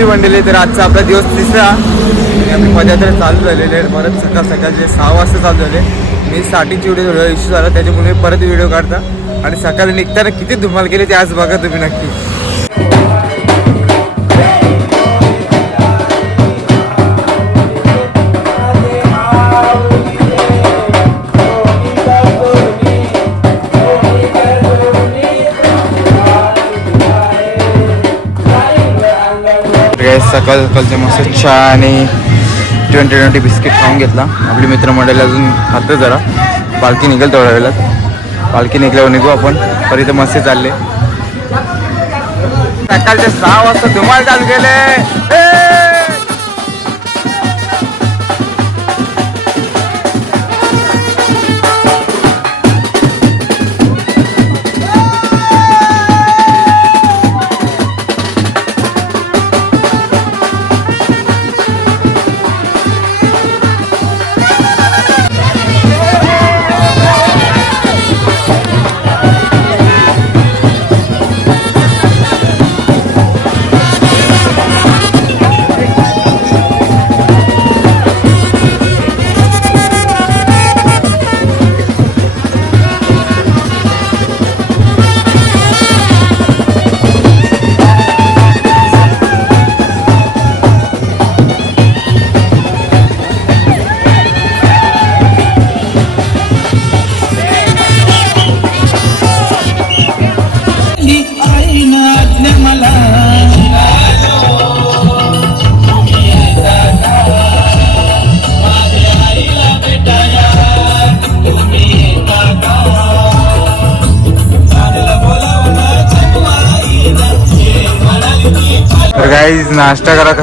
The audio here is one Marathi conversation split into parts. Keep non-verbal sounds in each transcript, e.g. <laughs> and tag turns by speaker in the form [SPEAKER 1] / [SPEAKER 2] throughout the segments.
[SPEAKER 1] आई बनलेली तर आजचा आपला दिवस तिसरा. आणि आम्ही पदयात्रा चालू झालेले आहे. परत सकाळ सकाळचे सहा वाजता चालू झाले मी स्टार्टिंगची व्हिडिओ थोडा इश्यू झाला त्याच्यामुळे मी परत व्हिडिओ काढता. आणि सकाळी निघताना किती धुमाल केली ते आज बघा तुम्ही नक्की. सकाळ सकाळचे मस्त चहा आणि ट्वेंटी ट्वेंटी बिस्किट खाऊन घेतला. आपली मित्रमंडळी अजून खातं जरा. पालखी निघेल तेवढ्या वेळात. पालखी निघल्यावर निघू आपण. पर इथं मस्त चालले. सकाळचे सहा वाजता धुमाल चालू गेले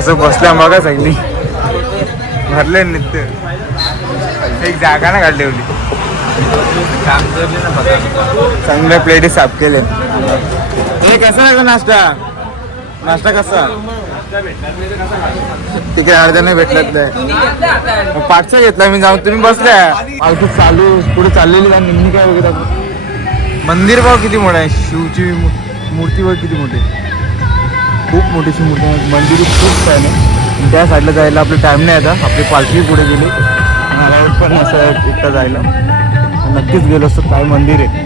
[SPEAKER 1] कसं बसल्या बघा सगळी. भरले नित्य. एक जागा ना काढली होती चांगल्या प्लेटी साफ केले. हे कसा आहे नाश्ता? नाश्ता कसा? तिकडे अर्धा नाही भेटलात नाही मग पाचचा घेतला मी जाऊन तुम्ही बसल्या. पालखी चालू पुढे चाललेली का निम्मी काय वगैरे? मंदिर बघ किती मोठं आहे. शिवची मूर्ती बघ किती मोठी. खूप मोठीशी मूर्ती आहे मंदिर खूप छान आहे. त्या साईडला जायला आपलं टाईम नाही आता. आपली पालखी पुढे गेली. मला पण असं एकटा जायला. नक्कीच गेलो असतो. काय मंदिर आहे.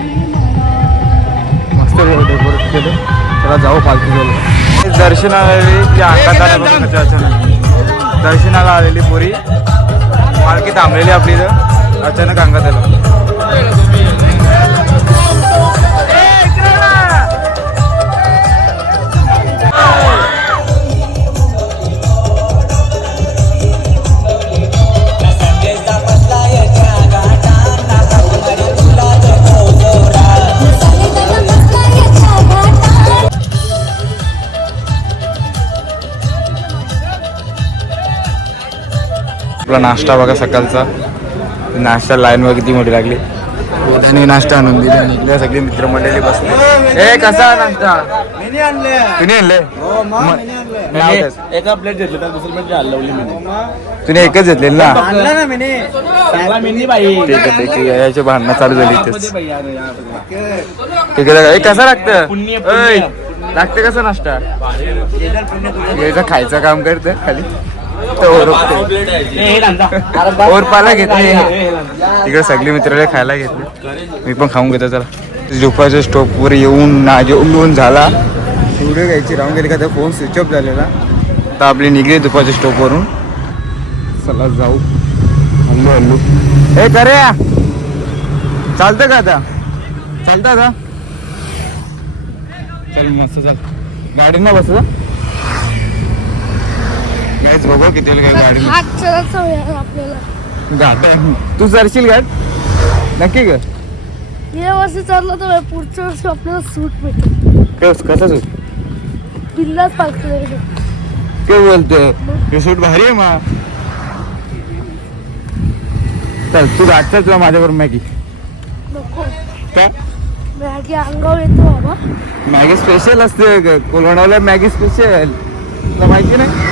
[SPEAKER 1] मस्त डेकोरेट केलं. चला जाऊ पालखी गेलो दर्शनाला आलेली ती अंगात अचानक दर्शनाला आलेली पुरी. पालखी थांबलेली आपली इथं. अचानक अंगात आलं आपला नाश्ता बघा सकाळचा. नाश्ता लाईन बघा किती मोठी लागली. वेदाने नाश्ता आणून दिला. सगळी मित्रमंडळी बसले. ए कसा नाश्ता? तुम्ही आणले काय?
[SPEAKER 2] एका प्लेट घेतली तर दुसरी प्लेट हलवली मी
[SPEAKER 1] तुम्ही एकच घेतलेली ना? ठीक आहे ठीक आहे. याची भांडणं चालू झाली इथेच. ठीक आहे ए, कसा लागतं?
[SPEAKER 2] पुण्य,
[SPEAKER 1] ओय,
[SPEAKER 2] पुण्य.
[SPEAKER 1] लागतं कसं नाश्ता? याचं खायचं काम करतं खाली.
[SPEAKER 2] हे.
[SPEAKER 1] ओरपाला घेतले. तिकडे सगळी मित्राला खायला घेतले. मी पण खाऊन घेतो चला. झोपाच्या स्टॉपवर येऊन ना जेवून बिवून झाला. व्हिडिओ घ्यायची राहून गेली का तर फोन स्विच ऑफ झालेला. तर आपली निघली दुपारच्या स्टॉपवरून चला जाऊ. हल्लू हल्लू हे करे चालतं का आता? चालतं आता? चल मस्त चल. गाडी ना बस नाहीच बघू किती वेळ काय गाडी
[SPEAKER 3] आपल्याला.
[SPEAKER 1] घाट आहे. तू चढशील घाट नक्की का
[SPEAKER 3] या वर्षी चाललं तर पुढच्या वर्षी आपल्याला सूट भेटेल.
[SPEAKER 1] कस कसं सूट?
[SPEAKER 3] बिल्लाच पालखी
[SPEAKER 1] काय बोलतोय? हे सूट भारी आहे मा. चल तू घाटचा तुला माझ्याबरोबर मॅगी.
[SPEAKER 3] नको.
[SPEAKER 1] का
[SPEAKER 3] मॅगी अंगावर येतो बाबा.
[SPEAKER 1] मॅगी स्पेशल असते ग. कोलंडावला मॅगी स्पेशल तुला माहिती नाही?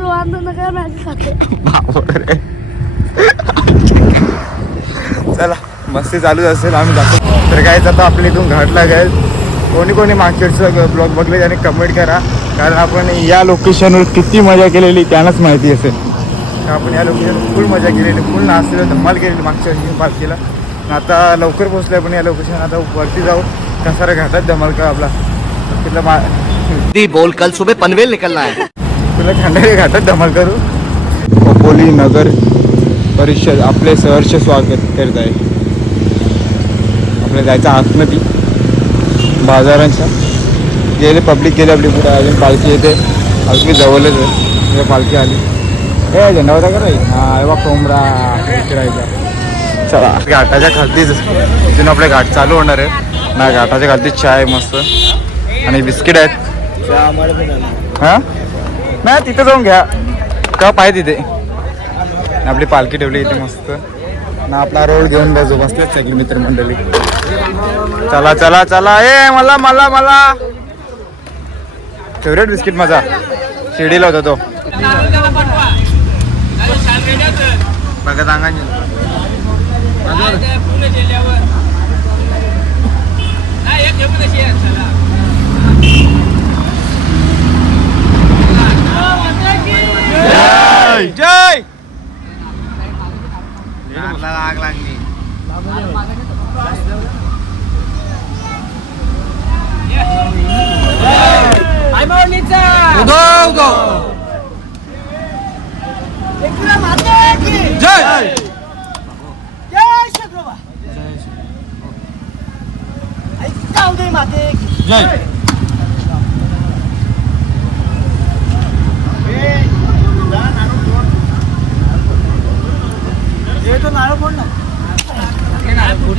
[SPEAKER 3] हागाचं वांदन ना काय खाते
[SPEAKER 1] बापरे. चला मस्ती चालूच असेल आम्ही जातो. तर काय आता आपल्या इथून घाट लागेल कोणी कोणी मागच्या ब्लॉग बघले त्याने कमेंट करा. कारण आपण या लोकेशनवर किती मजा केलेली त्यांनाच माहिती असेल. आपण या लोकेशनवर फुल मजा केलेली फुल नाचलेलं धमाल केलेली मागच्या वर्षी पालखीला. आता लवकर पोहोचलं आपण या लोकेशन आता वरती जाऊ. कसारा घाटात धमाल का आपला? तिथला मा
[SPEAKER 2] बोल कल सुबह पनवेल निकलना है।
[SPEAKER 1] खंडाळी घाटात धमाल करू. खोपोली नगर परिषद आपले सहर्ष स्वागत करत आहे आपल्याला जायचं आतमध्ये बाजारांच्या गेले पब्लिक गेले आपली पुढे अजून पालखी येते. पालखी जवळच आहे. पालखी आली. हे झेंडा होता का रे? हा हे बघ कोंबडा फिरायचा चला घाटाच्या खालतीच. इथून आपले घाट चालू होणार आहे. ना घाटाच्या खालतीच चाय मस्त. आणि बिस्किट आहेत. हा? नाही तिथं जाऊन घ्या. का आहे तिथे. आपली पालखी ठेवली इथे मस्त. ना आपला रोड घेऊन बसू बसलेच सगळी मित्रमंडळी. चला चला चला. ए मला मला मला. फेवरेट बिस्किट माझा. शिर्डीला होता तो. बघा सांगा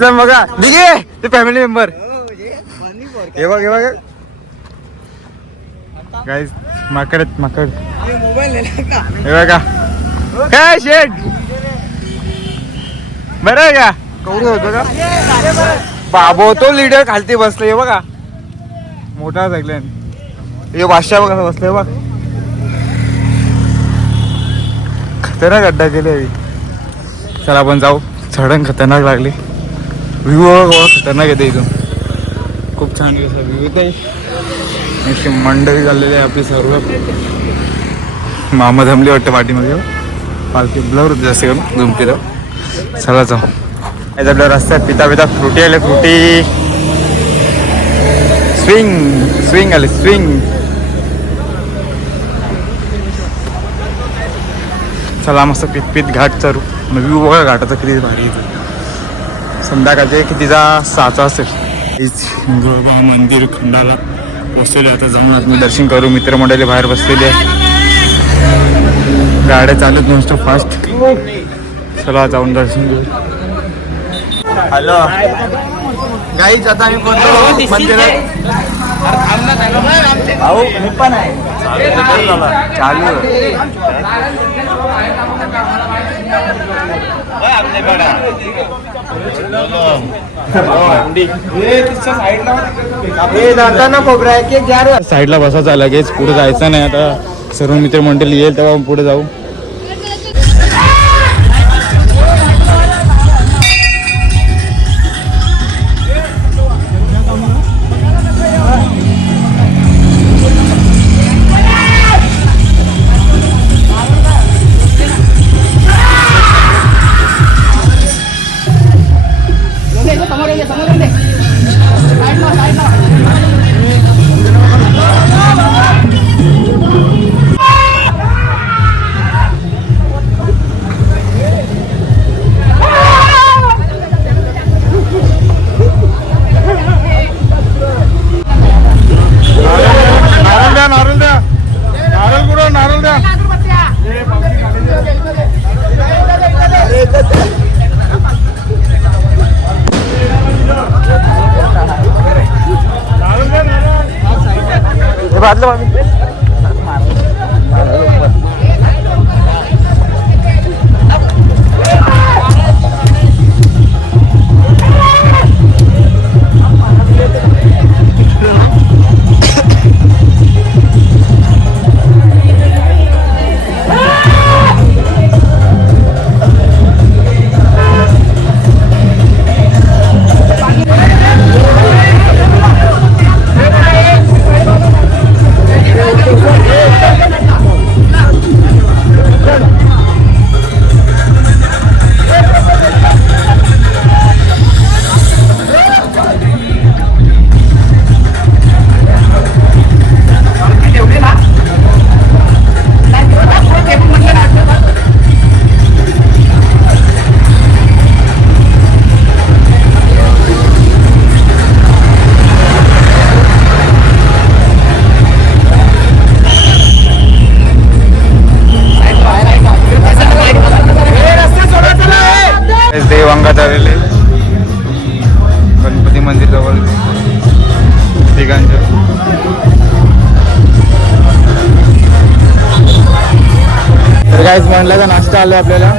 [SPEAKER 1] चल बघा. निघे. ते फॅमिली मेंबर हे बघ हे बघ. गाईज माकड आहेत, माकड. हे बघा. काय शेट बरं आहे का? कवडू होतो का बाबो तो लिडर खालती बसले हे बघा. मोठा सगळ्यान हे बादशाह बघा कसं बसलोय बघ. खतरनाक अड्डा केली चला आपण जाऊ. सडन खतरनाक लागली. व्ह्यू खतरनाक येते इथून. खूप छान व्ह्यू येते अशी मंडळी झालेली आहे आपली सर्व. मामा जमली वाटतं पाठीमध्ये पालखी ब्लर होते जास्त करून झुम जाऊ चला. जाऊ आज आपल्या रस्त्यात पिता पिता फ्रुटी आले फ्रुटी. स्विंग स्विंग आले स्विंग चला मस्त पित पित घाट चरू व्ह्यू बघा घाटाचा किती भारी इथं. संध्याकाळचे कितीचा सहाचा असेल. हीच गोबा मंदिर खंडाला बसलेले आता जाऊन आज मी दर्शन करू. मित्रमंडळी बाहेर बसलेले आहे गाड्या चालत नसतो फास्ट चला जाऊन दर्शन घेऊ. हॅलो. गाईच आता आम्ही कोणतो? मंदिरात. भाऊ मी पण आहे. चालू आहे. साईडला बसायचा लगेच पुढे जायचं नाही आता सर्व मित्र मंडळी येईल तेव्हा पुढे जाऊ काय म्हणला नाश्ता आला आपल्याला.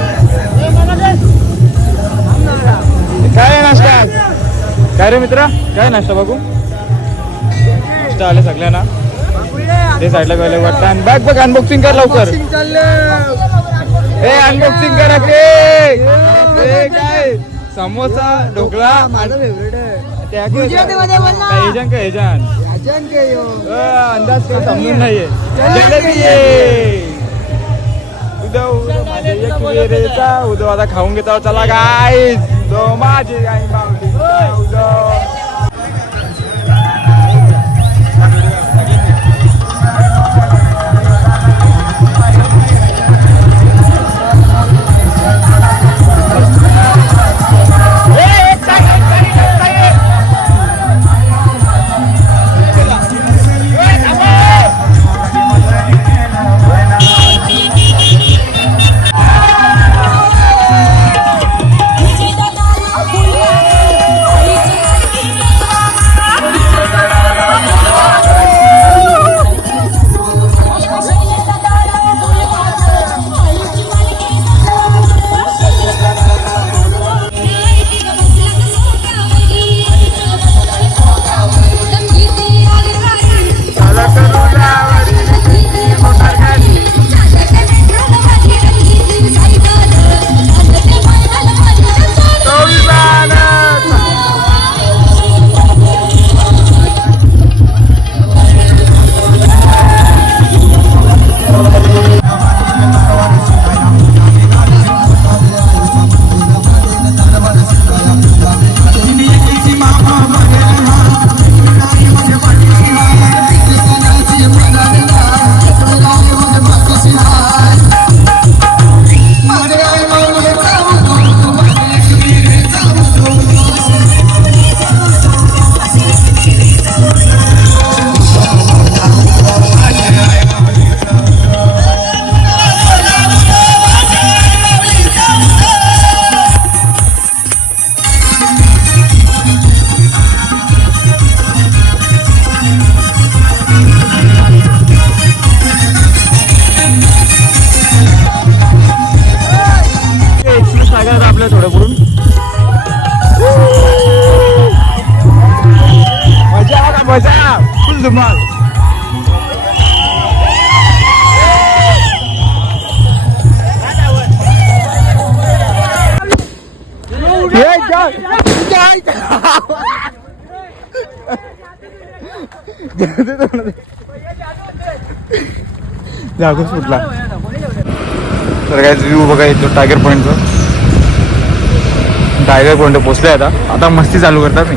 [SPEAKER 1] काय नाश्ता? काय रे मित्रा? काय नाश्ता बघू नाश्ता आले सगळ्यांना. ते साईडला गेले वाटतं. आणि बॅग बघ अनबॉक्सिंग कर लवकर. ए अनबॉक्सिंग करा ए, काय? समोसा ढोकळा.
[SPEAKER 4] माझं फेवरेट आहे.
[SPEAKER 1] एजन का एजन? अंदाज काही समजून नाहीये. जलेबी आता खाऊन घेतो. चला गाईज दो माझी गाई माऊली <laughs> जागोच फुटला तर काय व्ह्यू बघा येतो टायगर पॉईंटचा टायगर पॉईंट पोचले आता. आता मस्ती चालू करतात मी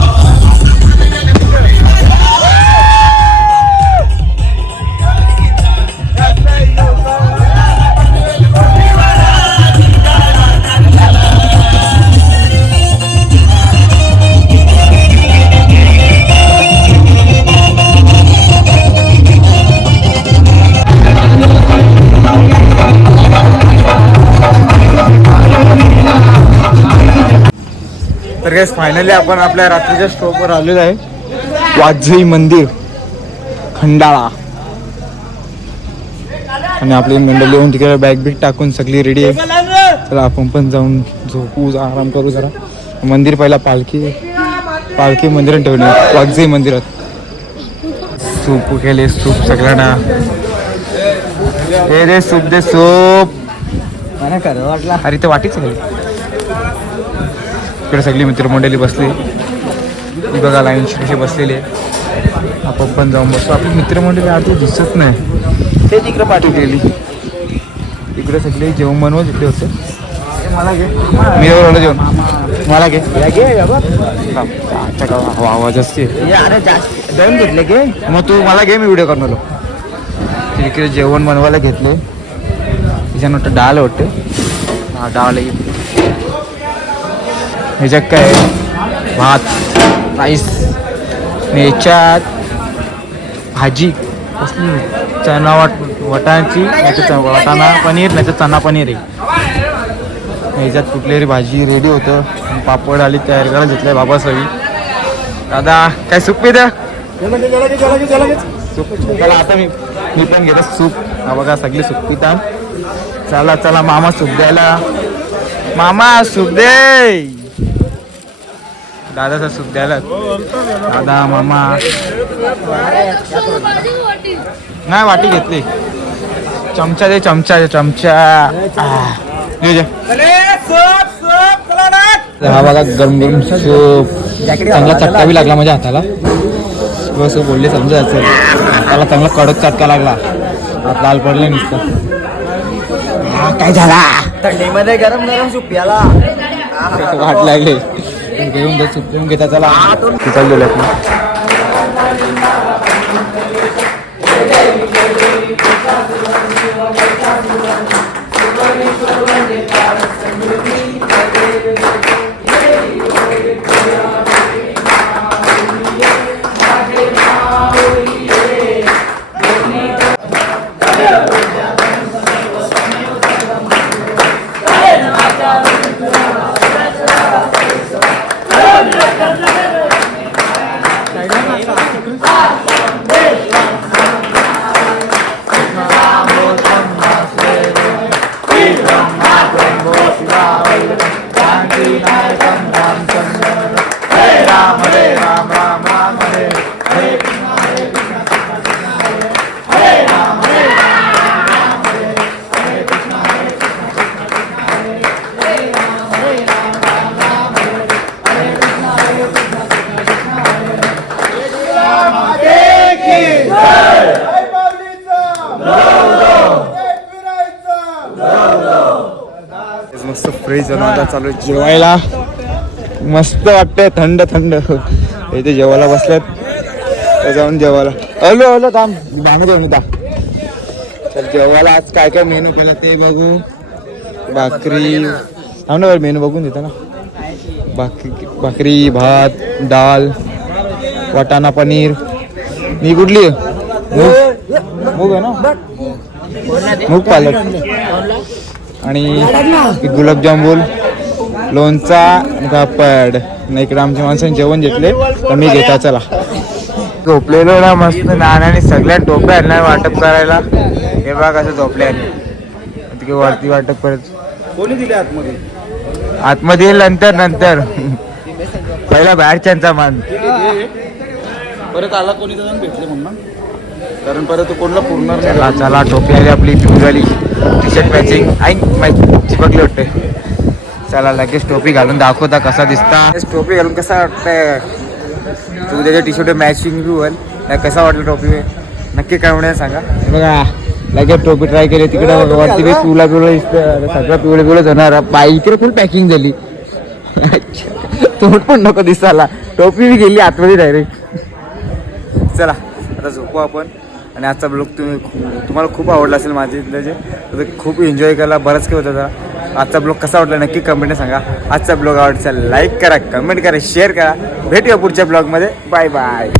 [SPEAKER 1] Oh. तर काय फायनली आपण आपल्या रात्रीच्या स्टॉपवर आलेलो आहे. वाजई मंदिर खंडाळा. आणि आपली मंडळी येऊन तिकडे बॅग बिग टाकून सगळी रेडी आहे. चला आपण पण जाऊन झोपू आराम करू जरा. मंदिर पहिला पालखी पालखी मंदिरात ठेवली वागजई मंदिरात. सूप केले सूप सगळ्यांना. हे दे सूप दे सूप. अरे ते वाटीच आहे. इकडे सगळी मित्रमंडळी बसली. ही बघा लाईनशी कशी बसलेली आहे. आपण पण जाऊन बसतो आपली मित्रमंडळी आधी दिसत नाही. ते तिकडे पाठी गेली. इकडे सगळे जेवण बनवत इकडे होते. मला घे. मी एवढं जेवण. मला घे. आवा- आवाज असते.
[SPEAKER 4] दोन घेतले गे
[SPEAKER 1] मग तू मला घे मी व्हिडिओ करणार तिकडे जेवण बनवायला घेतले त्याच्यानंतर डाळ वाटते हा डाळ घेतली ह्याच्यात काय भात राईस याच्यात भाजी कसली? चणा वाट वटाची नाही वटाणा पनीर नाही तर चना पनीर आहे. ह्याच्यात कुठली भाजी रेडी होतं. पापड आली तयार करायला घेतलंय बाबा सवी दादा काय सूप द्या सूप चला आता मी मी पण घेतो सूप. हा बघा सगळी सूप पिता. चला चला मामा सूप द्यायला. मामा सूप दे! दादाचा सूप द्यायला दादा मामा. नाही वाटी घेतली. चमचा दे चमचा दे चमचा. हा बघा गरम गरम सूप. चांगला चटका बी लागला माझ्या हाताला. बस बोलले समजा असेल हाताला चांगला कडक चटका लागला. हात लाल पडले नुसतं. काय झाला?
[SPEAKER 4] थंडीमध्ये गरम गरम सूप याला. <laughs>
[SPEAKER 1] वाट लागले. घेऊन घेऊन घेता चला. चालू गेले आपण मस्त फ्रीज बनवता चालू आहे जेवायला. मस्त वाटतंय थंड थंड. इथे जेवायला बसल्यात जाऊन जेवायला. हलो हलो थांब. गाणं म्हणता येता तर जेवायला आज काय काय मेनू केला ते बघू. भाकरी. थांब ना मेनू बघून देता ना. भाकरी भाकरी भात डाळ वाटाणा पनीर. मी कुठली मूग आहे ना? मूग पालक. आणि गुलाबजामुन लोणचा पापड आणि इकडे आमच्या माणसाने जेवण घेतले तर मी घेता चला. झोपलेलो ना मस्त नाण्याने सगळ्या टोप्या आणल्या वाटप करायला. हे बघा कसं झोपले आणि. तिकडे वरती वाटप करत.
[SPEAKER 4] कोणी दिले आतमध्ये?
[SPEAKER 1] आतमध्ये येईल नंतर नंतर. पहिला बाहेरच्यांचा मान.
[SPEAKER 4] परत आला कोणी भेटले म्हणून कारण परत तो कोणाला पुरणार नाही.
[SPEAKER 1] चला चला टोपी आली आपली फ्यूज आली टी शर्ट मॅचिंग आई चिपकली वाटते चला लगेच टोपी घालून दाखवता कसा दिसता. टोपी घालून कसा वाटतंय? तू त्याच्या टी शर्ट मॅचिंग बी होईल. कसा वाटलं टोपी? नक्की काय म्हणून सांगा. हे बघा लगेच टोपी ट्राय केली. तिकडे बघा वरती बी पिवळा पिवळा दिसतं सगळं पिवळं पिवळं होणार बाई इकडे फुल पॅकिंग झाली. तोंड पण नको दिसायला. टोपी बी गेली आतमध्ये डायरेक्ट चला आता झोपू आपण. आणि आजचा ब्लॉग तुम्ही तुम्हाला खूप आवडला असेल माझे जे तर खूप एन्जॉय केला बरंच काही होतं आजचा ब्लॉग कसा वाटला नक्की कमेंटने सांगा. आजचा ब्लॉग आवडचा लाईक करा कमेंट करा शेअर करा. भेटूया पुढच्या ब्लॉगमध्ये बाय बाय